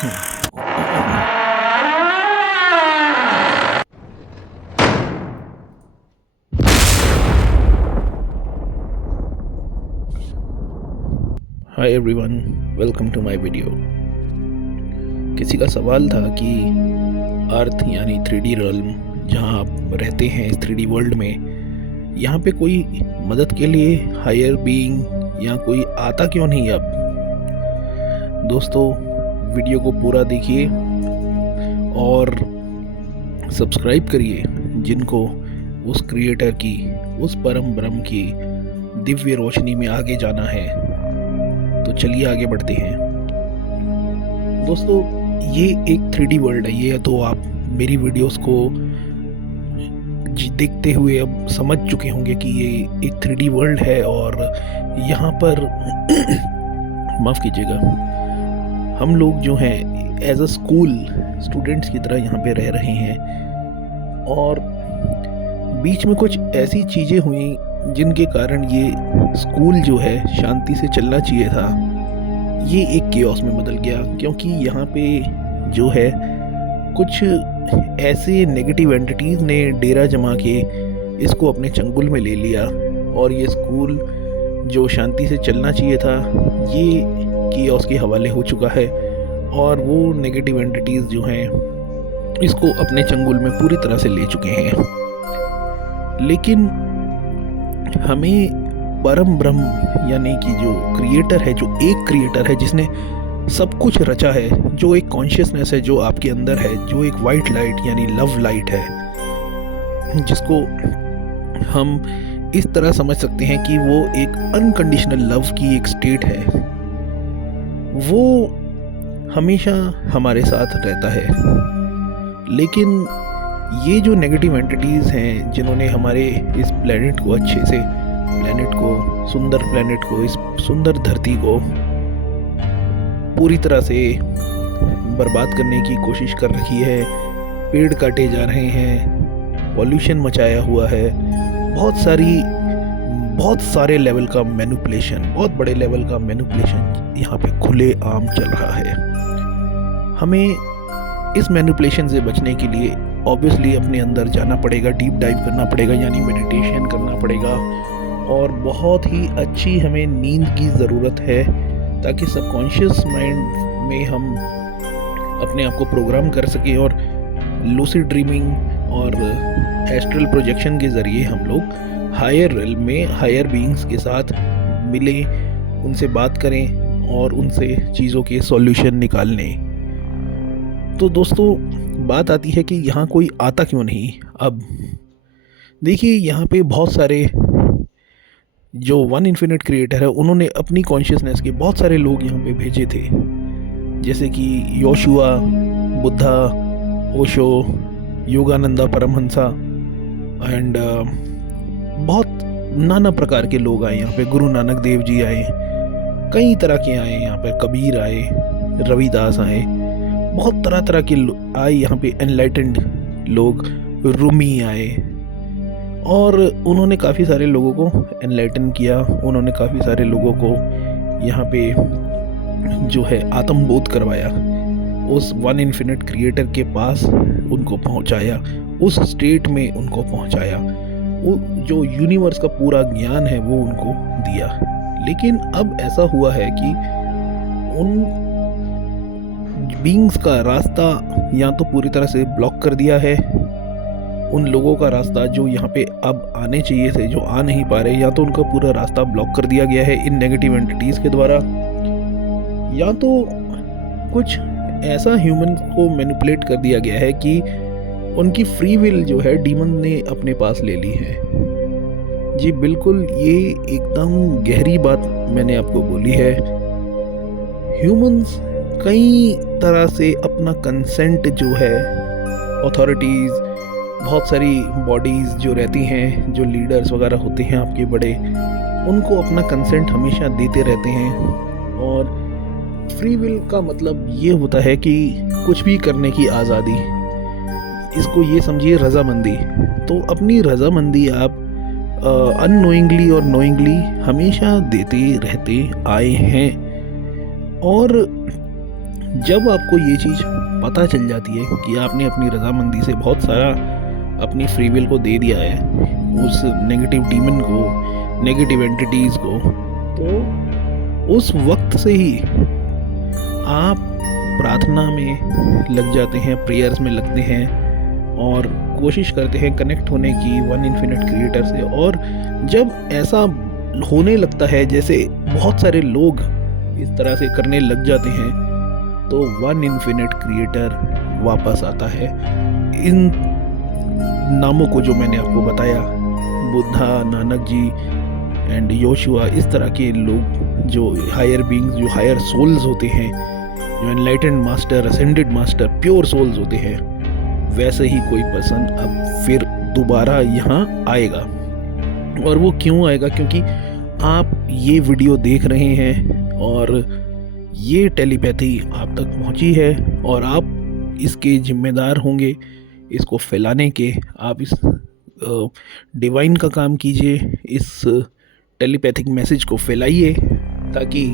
Hi everyone, welcome to my video. किसी का सवाल था कि अर्थ यानी 3D रियल्म जहाँ आप रहते हैं, इस 3D वर्ल्ड में, यहाँ पे कोई मदद के लिए हायर बीइंग या कोई आता क्यों नहीं अब। दोस्तों, वीडियो को पूरा देखिए और सब्सक्राइब करिए जिनको उस क्रिएटर की, उस परम ब्रह्म की दिव्य रोशनी में आगे जाना है। तो चलिए आगे बढ़ते हैं। दोस्तों, ये एक 3D वर्ल्ड है। ये तो आप मेरी वीडियोस को देखते हुए अब समझ चुके होंगे कि ये एक 3D वर्ल्ड है और यहाँ पर माफ़ कीजिएगा, हम लोग जो हैं एज अ स्कूल स्टूडेंट्स की तरह यहाँ पे रह रहे हैं। और बीच में कुछ ऐसी चीज़ें हुई जिनके कारण ये स्कूल जो है शांति से चलना चाहिए था, ये एक केओस में बदल गया। क्योंकि यहाँ पे जो है कुछ ऐसे नेगेटिव एंटिटीज़ ने डेरा जमा के इसको अपने चंगुल में ले लिया और ये स्कूल जो शांति से चलना चाहिए था, ये केओस के हवाले हो चुका है। और वो नेगेटिव एंटिटीज़ जो हैं इसको अपने चंगुल में पूरी तरह से ले चुके हैं। लेकिन हमें परम ब्रह्म यानी कि जो क्रिएटर है, जो एक क्रिएटर है जिसने सब कुछ रचा है, जो एक कॉन्शियसनेस है जो आपके अंदर है, जो एक वाइट लाइट यानी लव लाइट है, जिसको हम इस तरह समझ सकते हैं कि वो एक अनकंडीशनल लव की एक स्टेट है। वो हमेशा हमारे साथ रहता है। लेकिन ये जो नेगेटिव एंटिटीज़ हैं जिन्होंने हमारे इस प्लेनेट को अच्छे से, सुंदर प्लेनेट को, इस सुंदर धरती को पूरी तरह से बर्बाद करने की कोशिश कर रखी है, पेड़ काटे जा रहे हैं, पॉल्यूशन मचाया हुआ है, बहुत सारे लेवल का मैनिपुलेशन, बहुत बड़े लेवल का मैनिपुलेशन यहाँ पे खुले आम चल रहा है। हमें इस मैनिपुलेशन से बचने के लिए ऑब्वियसली अपने अंदर जाना पड़ेगा, डीप डाइव करना पड़ेगा, यानी मेडिटेशन करना पड़ेगा। और बहुत ही अच्छी हमें नींद की ज़रूरत है ताकि सबकॉन्शियस माइंड में हम अपने आप को प्रोग्राम कर सकें और लूसिड ड्रीमिंग और एस्ट्रल प्रोजेक्शन के ज़रिए हम लोग हायर रियल्म में हायर बीइंग्स के साथ मिलें, उनसे बात करें और उनसे चीज़ों के सॉल्यूशन निकालने। तो दोस्तों, बात आती है कि यहाँ कोई आता क्यों नहीं। अब देखिए, यहाँ पे बहुत सारे जो वन इन्फिनिट क्रिएटर है, उन्होंने अपनी कॉन्शियसनेस के बहुत सारे लोग यहाँ पे भेजे थे, जैसे कि योशुआ, बुद्धा, ओशो, योगानंदा परमहंसा एंड बहुत नाना प्रकार के लोग आए यहाँ पे। गुरु नानक देव जी आए, कई तरह के आए यहाँ पे, कबीर आए, रविदास आए, बहुत तरह तरह के आए यहाँ पे, एनलाइटेंड लोग, रूमी आए, और उन्होंने काफ़ी सारे लोगों को एनलाइटन किया। उन्होंने काफ़ी सारे लोगों को यहाँ पे जो है आत्मबोध करवाया, उस वन इन्फिनिट क्रिएटर के पास उनको पहुँचाया, उस स्टेट में उनको पहुँचाया, वो जो यूनिवर्स का पूरा ज्ञान है वो उनको दिया। लेकिन अब ऐसा हुआ है कि उन बीइंग्स का रास्ता या तो पूरी तरह से ब्लॉक कर दिया है, उन लोगों का रास्ता जो यहाँ पे अब आने चाहिए थे, जो आ नहीं पा रहे, या तो उनका पूरा रास्ता ब्लॉक कर दिया गया है इन नेगेटिव एंटिटीज़ के द्वारा, या तो कुछ ऐसा ह्यूमन को मैनिपुलेट कर दिया गया है कि उनकी फ्री विल जो है डीमन ने अपने पास ले ली है। जी बिल्कुल, ये एकदम गहरी बात मैंने आपको बोली है। ह्यूमंस कई तरह से अपना कंसेंट जो है, अथॉरिटीज़, बहुत सारी बॉडीज़ जो रहती हैं, जो लीडर्स वगैरह होते हैं आपके बड़े, उनको अपना कंसेंट हमेशा देते रहते हैं। और फ्री विल का मतलब ये होता है कि कुछ भी करने की आज़ादी, इसको ये समझिए रज़ामंदी। तो अपनी रज़ामंदी आप अननोइंगली और नोइंगली हमेशा देते रहते आए हैं। और जब आपको ये चीज़ पता चल जाती है कि आपने अपनी रजामंदी से बहुत सारा अपनी फ्री विल को दे दिया है उस नेगेटिव डीमन को, नेगेटिव एंटिटीज़ को, तो उस वक्त से ही आप प्रार्थना में लग जाते हैं, प्रेयर्स में लगते हैं और कोशिश करते हैं कनेक्ट होने की वन इन्फिनिट क्रिएटर से। और जब ऐसा होने लगता है, जैसे बहुत सारे लोग इस तरह से करने लग जाते हैं, तो वन इन्फिनिट क्रिएटर वापस आता है। इन नामों को जो मैंने आपको बताया, बुद्धा, नानक जी एंड योशुआ, इस तरह के लोग जो हायर बीइंग्स, जो हायर सोल्स होते हैं, जो enlightened master, ascended master, pure souls होते हैं, वैसे ही कोई पर्सन अब फिर दोबारा यहाँ आएगा। और वो क्यों आएगा? क्योंकि आप ये वीडियो देख रहे हैं और ये टेलीपैथी आप तक पहुँची है और आप इसके जिम्मेदार होंगे, इसको फैलाने के। आप इस डिवाइन का काम कीजिए, इस टेलीपैथिक मैसेज को फैलाइए ताकि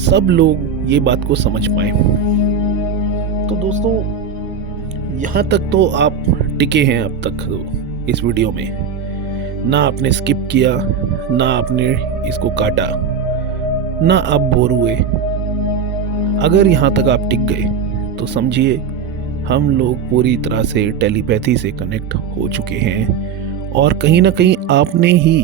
सब लोग ये बात को समझ पाएं। तो दोस्तों, यहाँ तक तो आप टिके हैं अब तक इस वीडियो में, ना आपने स्किप किया, ना आपने इसको काटा, ना आप बोर हुए। अगर यहाँ तक आप टिक गए तो समझिए हम लोग पूरी तरह से टेलीपैथी से कनेक्ट हो चुके हैं और कहीं ना कहीं आपने ही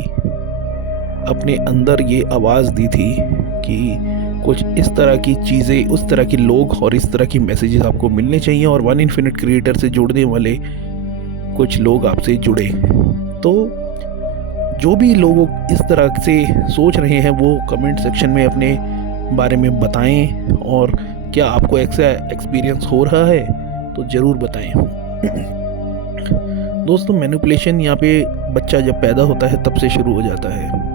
अपने अंदर ये आवाज़ दी थी कि कुछ इस तरह की चीज़ें, उस तरह के लोग और इस तरह की मैसेजेस आपको मिलने चाहिए और वन इन्फिनिट क्रिएटर से जुड़ने वाले कुछ लोग आपसे जुड़े। तो जो भी लोग इस तरह से सोच रहे हैं वो कमेंट सेक्शन में अपने बारे में बताएं, और क्या आपको ऐसा एक्सपीरियंस हो रहा है तो ज़रूर बताएं। दोस्तों, मैनिपुलेशन यहाँ पे बच्चा जब पैदा होता है तब से शुरू हो जाता है।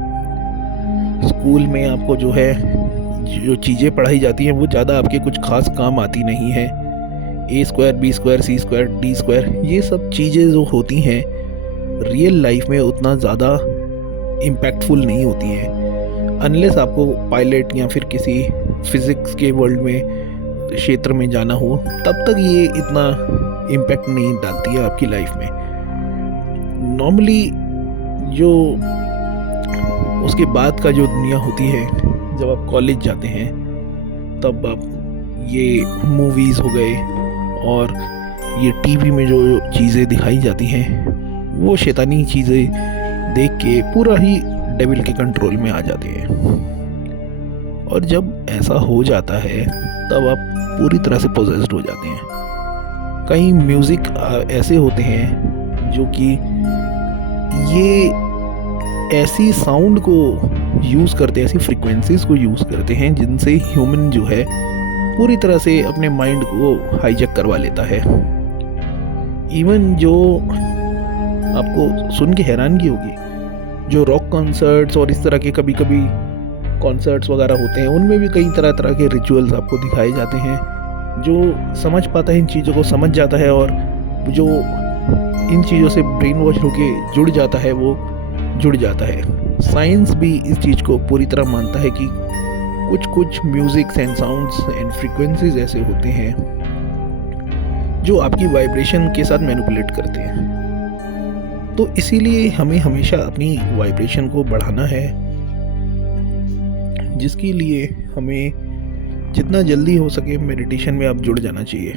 स्कूल में आपको जो है जो चीज़ें पढ़ाई जाती हैं वो ज़्यादा आपके कुछ खास काम आती नहीं है। A² B² C² D², ये सब चीज़ें जो होती हैं रियल लाइफ में उतना ज़्यादा इम्पैक्टफुल नहीं होती हैं। अनलेस आपको पायलट या फिर किसी फिज़िक्स के वर्ल्ड में क्षेत्र में जाना हो, तब तक ये इतना इम्पैक्ट नहीं डालती है आपकी लाइफ में। नॉर्मली जो उसके बाद का जो दुनिया होती है, जब आप कॉलेज जाते हैं तब आप ये मूवीज़ हो गए और ये टीवी में जो चीज़ें दिखाई जाती हैं वो शैतानी चीज़ें देख के पूरा ही डेविल के कंट्रोल में आ जाते हैं। और जब ऐसा हो जाता है तब आप पूरी तरह से पोजेस्ड हो जाते हैं। कई म्यूज़िक ऐसे होते हैं जो कि ये ऐसी साउंड को यूज़ करते हैं, ऐसी फ्रीक्वेंसीज को यूज़ करते हैं जिनसे ह्यूमन जो है पूरी तरह से अपने माइंड को हाईजैक करवा लेता है। इवन जो आपको सुन के हैरानगी होगी, जो रॉक कॉन्सर्ट्स और इस तरह के कभी कभी कॉन्सर्ट्स वगैरह होते हैं, उनमें भी कई तरह तरह के रिचुअल्स आपको दिखाए जाते हैं। जो समझ पाता है इन चीज़ों को समझ जाता है, और जो इन चीज़ों से ब्रेन वॉश होके जुड़ जाता है वो जुड़ जाता है। साइंस भी इस चीज़ को पूरी तरह मानता है कि कुछ कुछ musics and sounds and frequencies ऐसे होते हैं जो आपकी वाइब्रेशन के साथ मैनिपुलेट करते हैं। तो इसीलिए हमें हमेशा अपनी वाइब्रेशन को बढ़ाना है, जिसके लिए हमें जितना जल्दी हो सके मेडिटेशन में आप जुड़ जाना चाहिए।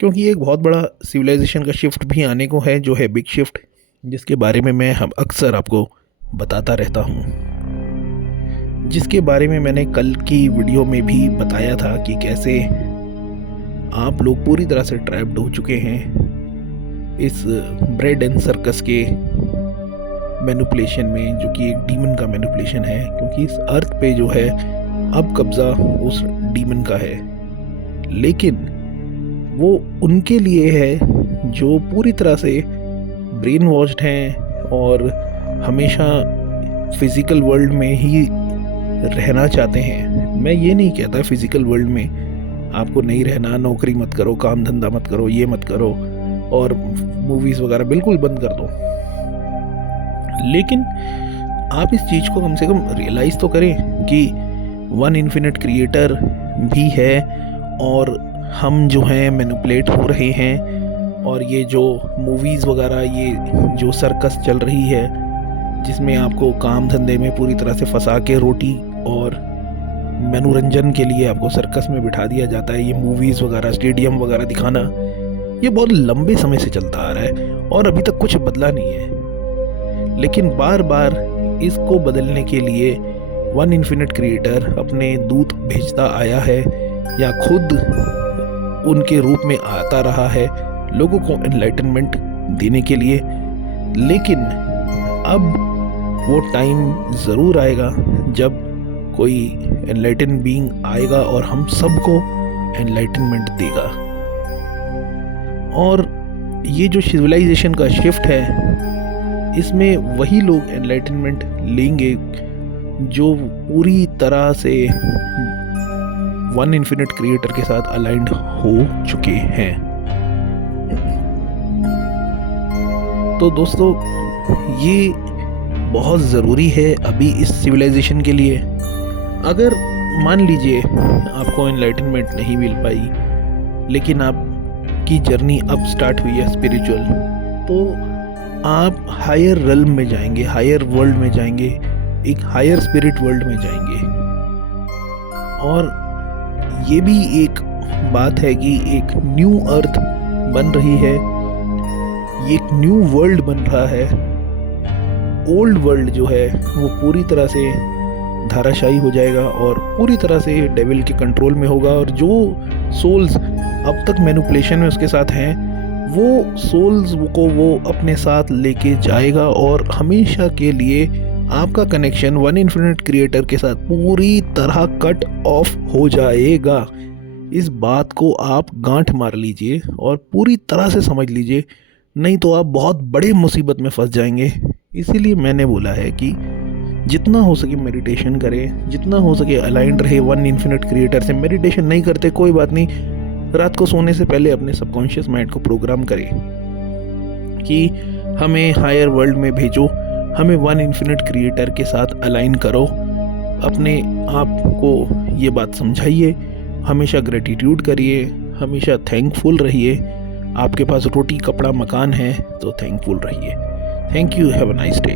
क्योंकि एक बहुत बड़ा सिविलाइजेशन का शिफ्ट भी आने को है, जो है बिग शिफ्ट, जिसके बारे में मैं अक्सर आपको बताता रहता हूँ, जिसके बारे में मैंने कल की वीडियो में भी बताया था कि कैसे आप लोग पूरी तरह से ट्रैप्ड हो चुके हैं इस ब्रेड एंड सर्कस के मैनिपुलेशन में, जो कि एक डीमन का मैनिपुलेशन है। क्योंकि इस अर्थ पे जो है अब कब्ज़ा उस डीमन का है, लेकिन वो उनके लिए है जो पूरी तरह से ब्रेन वॉश्ड हैं और हमेशा फिज़िकल वर्ल्ड में ही रहना चाहते हैं। मैं ये नहीं कहता फिज़िकल वर्ल्ड में आपको नहीं रहना, नौकरी मत करो, काम धंधा मत करो, ये मत करो और मूवीज़ वगैरह बिल्कुल बंद कर दो, लेकिन आप इस चीज़ को कम से कम रियलाइज़ तो करें कि वन इन्फिनिट क्रिएटर भी है और हम जो हैं मैनिपुलेट हो रहे हैं। और ये जो मूवीज़ वगैरह, ये जो सर्कस चल रही है जिसमें आपको काम धंधे में पूरी तरह से फंसा के रोटी और मनोरंजन के लिए आपको सर्कस में बिठा दिया जाता है, ये मूवीज़ वगैरह, स्टेडियम वगैरह दिखाना, ये बहुत लंबे समय से चलता आ रहा है और अभी तक कुछ बदला नहीं है। लेकिन बार बार इसको बदलने के लिए वन इन्फिनिट क्रिएटर अपने दूत भेजता आया है या खुद उनके रूप में आता रहा है लोगों को एनलाइटनमेंट देने के लिए। लेकिन अब वो टाइम ज़रूर आएगा जब कोई एनलाइटन बीइंग आएगा और हम सबको एनलाइटनमेंट देगा। और ये जो सिविलाइजेशन का शिफ्ट है, इसमें वही लोग एनलाइटनमेंट लेंगे जो पूरी तरह से वन इन्फिनिट क्रिएटर के साथ अलाइंड हो चुके हैं। तो दोस्तों, ये बहुत ज़रूरी है अभी इस सिविलाइजेशन के लिए। अगर मान लीजिए आपको एनलाइटनमेंट नहीं मिल पाई, लेकिन आपकी जर्नी अब स्टार्ट हुई है स्पिरिचुअल, तो आप हायर रेल्म में जाएंगे, हायर वर्ल्ड में जाएंगे, एक हायर स्पिरिट वर्ल्ड में जाएंगे। और ये भी एक बात है कि एक न्यू अर्थ बन रही है, ये एक न्यू वर्ल्ड बन रहा है। ओल्ड वर्ल्ड जो है वो पूरी तरह से धाराशायी हो जाएगा और पूरी तरह से डेविल के कंट्रोल में होगा। और जो सोल्स अब तक मैनिपुलेशन में उसके साथ हैं, वो सोल्स को वो अपने साथ लेके जाएगा और हमेशा के लिए आपका कनेक्शन वन इन्फिनिट क्रिएटर के साथ पूरी तरह कट ऑफ हो जाएगा। इस बात को आप गांठ मार लीजिए और पूरी तरह से समझ लीजिए, नहीं तो आप बहुत बड़ी मुसीबत में फंस जाएंगे। इसीलिए मैंने बोला है कि जितना हो सके मेडिटेशन करें, जितना हो सके अलाइंड रहे वन इन्फिनिट क्रिएटर से। मेडिटेशन नहीं करते कोई बात नहीं, रात को सोने से पहले अपने सबकॉन्शियस माइंड को प्रोग्राम करें कि हमें हायर वर्ल्ड में भेजो, हमें वन इन्फिनिट क्रिएटर के साथ अलाइन करो। अपने आप को ये बात समझाइए, हमेशा ग्रेटिट्यूड करिए, हमेशा थैंकफुल रहिए। आपके पास रोटी कपड़ा मकान है तो थैंकफुल रहिए। Thank you, have a nice day.